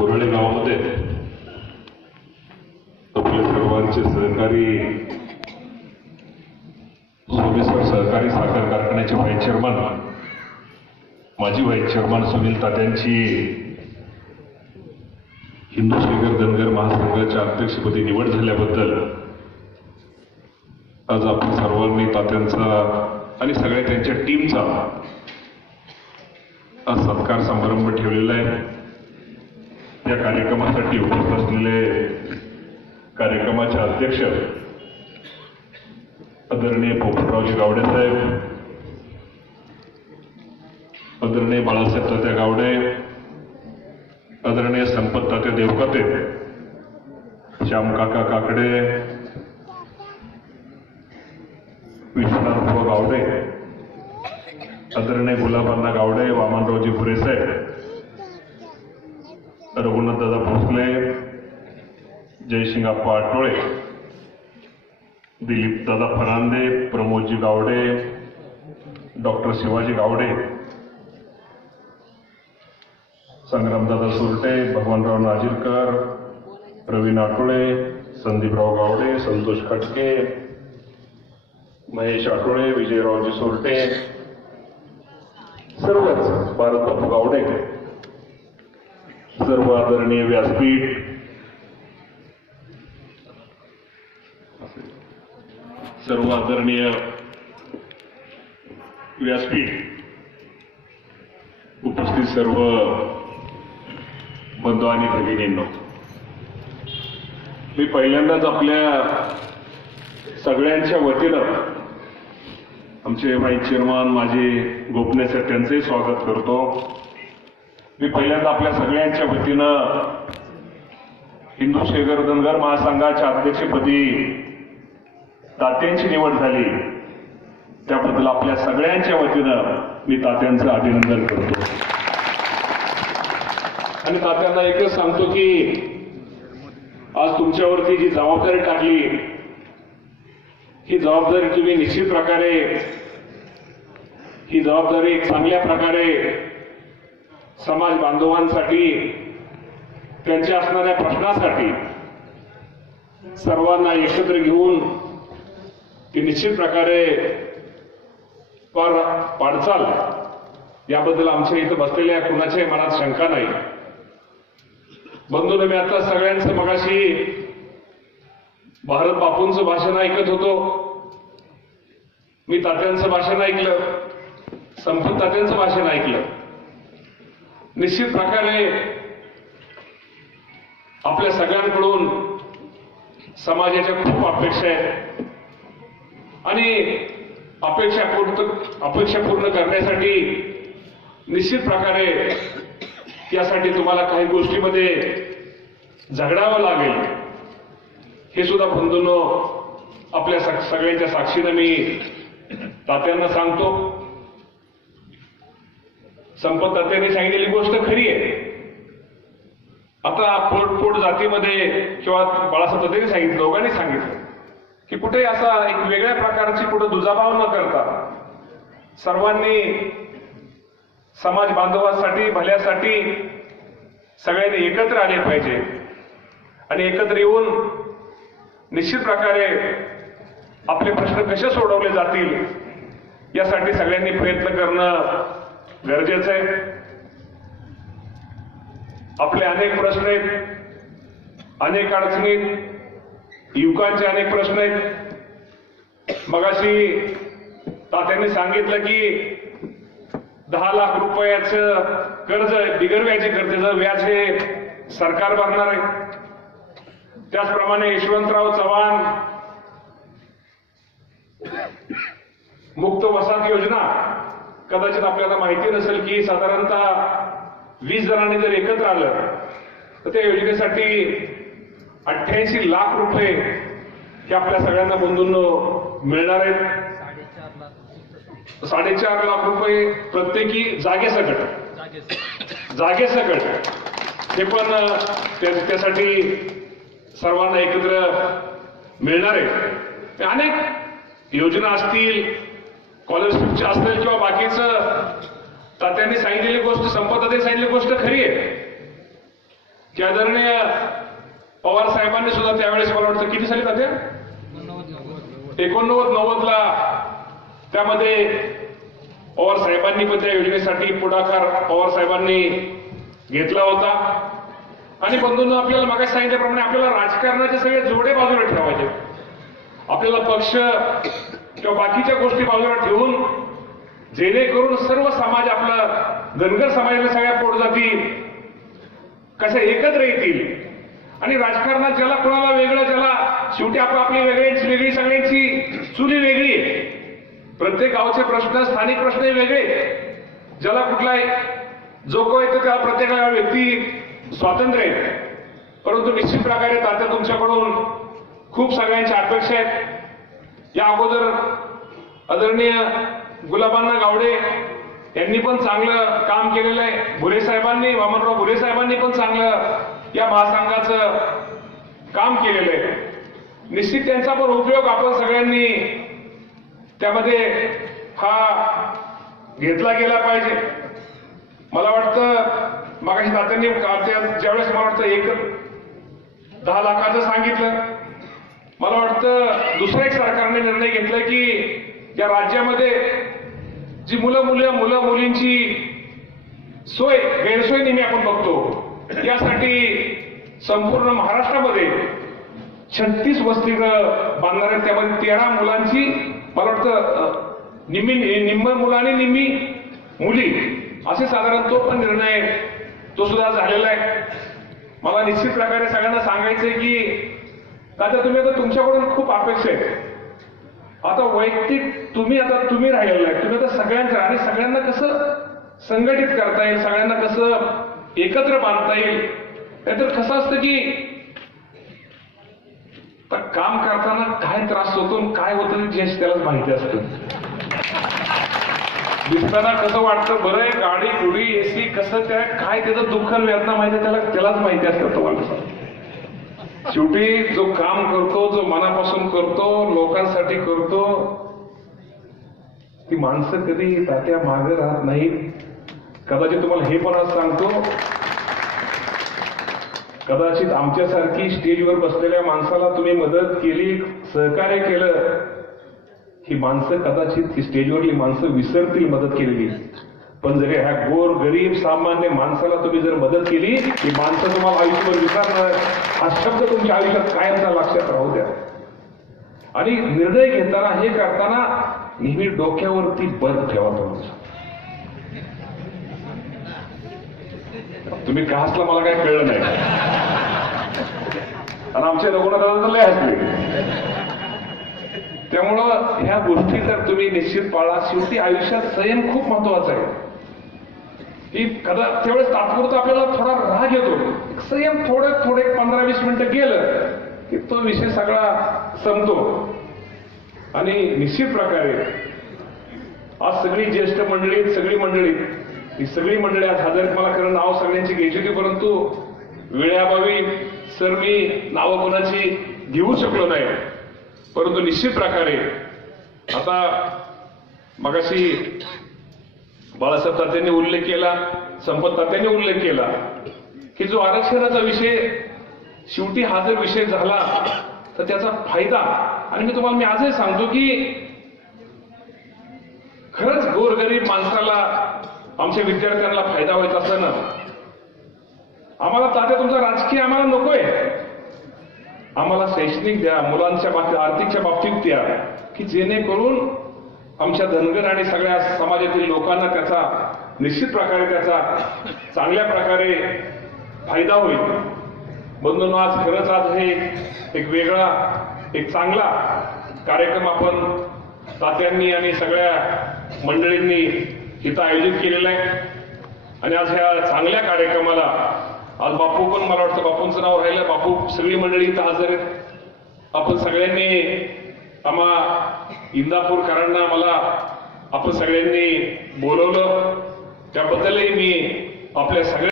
कोरळे गावामध्ये आपले सर्वांचे सहकारी सोमेश्वर सहकारी साखर कारखान्याचे व्हाईस चेअरमन, माजी व्हाईस चेअरमन सुनील तात्यांची हिंदू श्रीगर धनगर महासंघाच्या अध्यक्षपदी निवड झाल्याबद्दल आज आपण सर्वांनी तात्यांचा आणि सगळ्या त्यांच्या टीमचा आज सत्कार समारंभ ठेवलेला आहे। या कार्यक्रमासाठी उपस्थित असलेले कार्यक्रमाचे अध्यक्ष आदरणीय पोपटरावजी गावडे साहेब, आदरणीय बाळासाहेब तात्या गावडे, आदरणीय संपत तात्या देवकाते, श्यामकाका काकडे, विश्वनाथ गावडे, आदरणीय गुलाबअण्णा गावडे, वामनरावजी पुरे साहेब, रघुनाथदादा भोसले, जयसिंगप्पा आटोळे, दिलीपदादा फरांदे, प्रमोदजी गावडे, डॉक्टर शिवाजी गावडे, संग्रामदादा सुरटे, भगवानराव नाजिरकर, रवी आटोळे, संदीपराव गावडे, संतोष खटके, महेश आटोळे, विजयरावजी सुरटे, सर्वच भारतबाबू गावडे, सर्व आदरणीय व्यासपीठ, सर्व आदरणीय व्यासपीठ, उपस्थित सर्व बंधू आणि भगिनींनो, मी पहिल्यांदाच आपल्या सगळ्यांच्या वतीनं आमचे व्हाईस चेअरमन माजी गोपने सर त्यांचंही स्वागत करतो। मी पहिल्यांदा आपल्या सगळ्यांच्या वतीनं हिंदू श्रीगर धनगर महासंघाच्या अध्यक्षपदी तात्यांची निवड झाली त्याबद्दल आपल्या सगळ्यांच्या वतीनं मी तात्यांचं अभिनंदन करतो आणि तात्यांना एकच सांगतो की आज तुमच्यावरती जी जबाबदारी टाकली ही जबाबदारी तुम्ही निश्चित प्रकारे ही जबाबदारी चांगल्या प्रकारे समाज बांधवांसाठी त्यांच्या असणाऱ्या प्रश्नासाठी सर्वांना एकत्र घेऊन ती निश्चित प्रकारे पाडचाल याबद्दल आमच्या इथं बसलेल्या कुणाच्याही मनात शंका नाही। बंधूंनो, मी आता सगळ्यांचं मगाशी भारत बापूंचं भाषण ऐकत होतो, मी तात्यांचं भाषण ऐकलं, संपत तात्यांचं भाषण ऐकलं। निश्चित प्रकारे आपल्या सगळ्यांकडून समाजाच्या खूप अपेक्षा आहेत आणि अपेक्षा पूर्ण करण्यासाठी निश्चित प्रकारे यासाठी तुम्हाला काही गोष्टीमध्ये झगडावं लागेल हे सुद्धा बंधूंनो आपल्या सगळ्यांच्या साक्षीनं मी तात्यांना सांगतो। संपत तात्यांनी सांगितलेली गोष्ट खरी आहे। आता पोट जातीमध्ये किंवा बाळासाहेब तात्यांनी सांगितलं, दोघांनी सांगितलं की कुठे असा एक वेगळ्या प्रकारची कुठे दुजाभाव न करता सर्वांनी समाज बांधवांसाठी भल्यासाठी सगळ्यांनी एकत्र आले पाहिजे आणि एकत्र येऊन निश्चित प्रकारे आपले प्रश्न कसे सोडवले जातील यासाठी सगळ्यांनी प्रयत्न करणं गरजेचं आहे। आपले अनेक प्रश्न आहेत, अनेक अडचणीत, युवकांचे अनेक प्रश्न आहेत। मगाशी तात्यांनी सांगितलं की 10 लाख रुपयाचं कर्ज बिगर व्याजी कर्जाचं व्याज हे सरकार भरणार आहे। त्याचप्रमाणे यशवंतराव चव्हाण मुक्त वसाहत योजना, कदाचित आपल्याला माहिती नसेल की साधारणतः 20 जणांनी जर एकत्र आलं तर त्या योजनेसाठी 88 लाख रुपये हे आपल्या सगळ्यांना बंधूंनो मिळणार आहेत। 4.5 लाख रुपये प्रत्येकी जागेसकट हे पण त्यासाठी सर्वांना एकत्र मिळणार आहे। अनेक योजना असतील, स्कॉलरशिपच्या असतील किंवा बाकीचं तात्यांनी सांगितलेली गोष्ट, संपत तात्यांनी सांगितलेली गोष्ट खरी आहे की आदरणीय पवार साहेबांनी सुद्धा त्यावेळेस मला वाटतं किती साली तात्या 89-90ला त्यामध्ये पवार साहेबांनी पण त्या योजनेसाठी पुढाकार पवार साहेबांनी घेतला होता. आणि बंधूंनो, आपल्याला मागाशी सांगितल्याप्रमाणे आपल्याला राजकारणाचे सगळे जोडे बाजूला ठेवायचे. आपल्याला पक्ष किंवा बाकीच्या गोष्टी बाजूला ठेवून जेणेकरून सर्व समाज, आपला धनगर समाजाच्या सगळ्या पोटजाती कशा एकत्र येतील आणि राजकारणात ज्याला कोणाला वेगळं, ज्याला शेवटी आपली वेगळी सगळ्यांची चुली वेगळी आहे. प्रत्येक गावचे प्रश्न, स्थानिक प्रश्न वेगळे. ज्याला कुठलाही जो कोण येतो त्याला प्रत्येकाला व्यक्ती स्वातंत्र्य आहे. परंतु निश्चित प्रकारे तात्या तुमच्याकडून खूप सगळ्यांच्या अपेक्षा आहेत. या अगोदर आदरणीय गुलाबांना गावडे यांनी पण चांगलं काम केलेलं आहे. भुरे साहेबांनी, वामनराव भुरे साहेबांनी पण चांगलं या महासंघाचं काम केलेलं आहे. निश्चित त्यांचा पण उपयोग आपण सगळ्यांनी त्यामध्ये हा घेतला गेला पाहिजे. मला वाटतं मागाशी तात्यांनी ज्यावेळेस मला वाटतं 10 लाखाचं सांगितलं, मला वाटतं दुसरा एक सरकारने निर्णय घेतला की या राज्यामध्ये जी मुलं मुलींची सोय, गैरसोय नेहमी आपण बघतो, यासाठी संपूर्ण महाराष्ट्रामध्ये 36 वसतिगृह बांधणार आहेत. त्यामध्ये 13 मुलांची, मला वाटतं निम्म मुलं आणि निम्मी मुली, असे साधारण तो पण निर्णय तो सुद्धा झालेला आहे. मला निश्चित प्रकारे सगळ्यांना सांगायचंय की आता तुमच्याकडून खूप अपेक्षा आहेत. आता वैयक्तिक तुम्ही राहिलेला आहे, तुम्ही आता सगळ्यांचं, आणि सगळ्यांना कसं संघटित करता येईल, सगळ्यांना कसं एकत्र बांधता येईल. नाहीतर कसं असतं की काम करताना काय त्रास होतो, काय होतं जे त्यालाच माहिती असतं. दिसताना कसं वाटतं, बरं आहे, गाडी गुडी एसी, कसं काय त्याचं दुःख वेदना माहिती त्यालाच माहिती असतं. तुम्हाला शेवटी जो काम करतो, जो मनापासून करतो, लोकांसाठी करतो, ती माणसं कधी तात्या मागे राहत नाहीत. कदाचित तुम्हाला हे पण आज सांगतो, कदाचित आमच्यासारखी स्टेजवर बसलेल्या माणसाला तुम्ही मदत केली, सहकार्य केलं, ही माणसं कदाचित ही स्टेजवरली माणसं विसरतील मदत केलेली. पण जरी ह्या गोर गरीब सामान्य माणसाला तुम्ही जर मदत केली, ही माणसं तुम्हाला आयुष्यभर विसरणार. हा शब्द तुमच्या आयुष्यात कायमचा लक्षात राहू द्या. आणि निर्णय घेताना, हे करताना नेहमी डोक्यावरती बर्फ ठेवा. तुम्ही का हसला मला काय कळलं नाही. आणि आमच्या रघुनाथदादा लय हसले. त्यामुळं ह्या गोष्टी जर तुम्ही निश्चित पाळा, शेवटी आयुष्यात संयम खूप महत्वाचा आहे. की त्यावेळेस तात्पुरता आपल्याला थोडा राग येतो, संयम थोडे 15-20 मिनिटं गेलं की तो विषय सगळा संपतो. आणि निश्चित प्रकारे आज सगळी ज्येष्ठ मंडळी, ही सगळी मंडळी आज हजर, मला खरं नाव सगळ्यांची घ्यायची होती, परंतु वेळेअभावी सर मी नावं कोणाची घेऊ शकलो नाही. परंतु निश्चित प्रकारे आता मगाशी बाळासाहेब तात्यांनी उल्लेख केला, संपत तात्यांनी उल्लेख केला की जो आरक्षणाचा विषय, शेवटी हा जर विषय झाला तर त्याचा फायदा, आणि मी आजही सांगतो की खरंच गोरगरीब माणसाला, आमच्या विद्यार्थ्यांना फायदा व्हायचा असताना आम्हाला तात्या तुमचा राजकीय आम्हाला नकोय, आम्हाला शैक्षणिक द्या, मुलांच्या बाबतीत, आर्थिकच्या बाबतीत द्या, की जेणेकरून आमच्या धनगर आणि सगळ्या समाजातील लोकांना त्याचा निश्चित प्रकारे चांगल्या प्रकारे फायदा होईल. बंधूंनो, आज खरंच आज हे एक वेगळा, एक चांगला कार्यक्रम आपण तात्यांनी आणि सगळ्या मंडळींनी इथं आयोजित केलेला आहे. आणि आज ह्या चांगल्या कार्यक्रमाला आज बापू पण, मला वाटतं बापूंचं नाव राहिलं, बापू सगळी मंडळी इथं हजर आहेत. आपण सगळ्यांनी, आम्हा इंदापूरकरांना मला आपण सगळ्यांनी बोलवलं, त्याबद्दलही मी आपल्या सगळ्या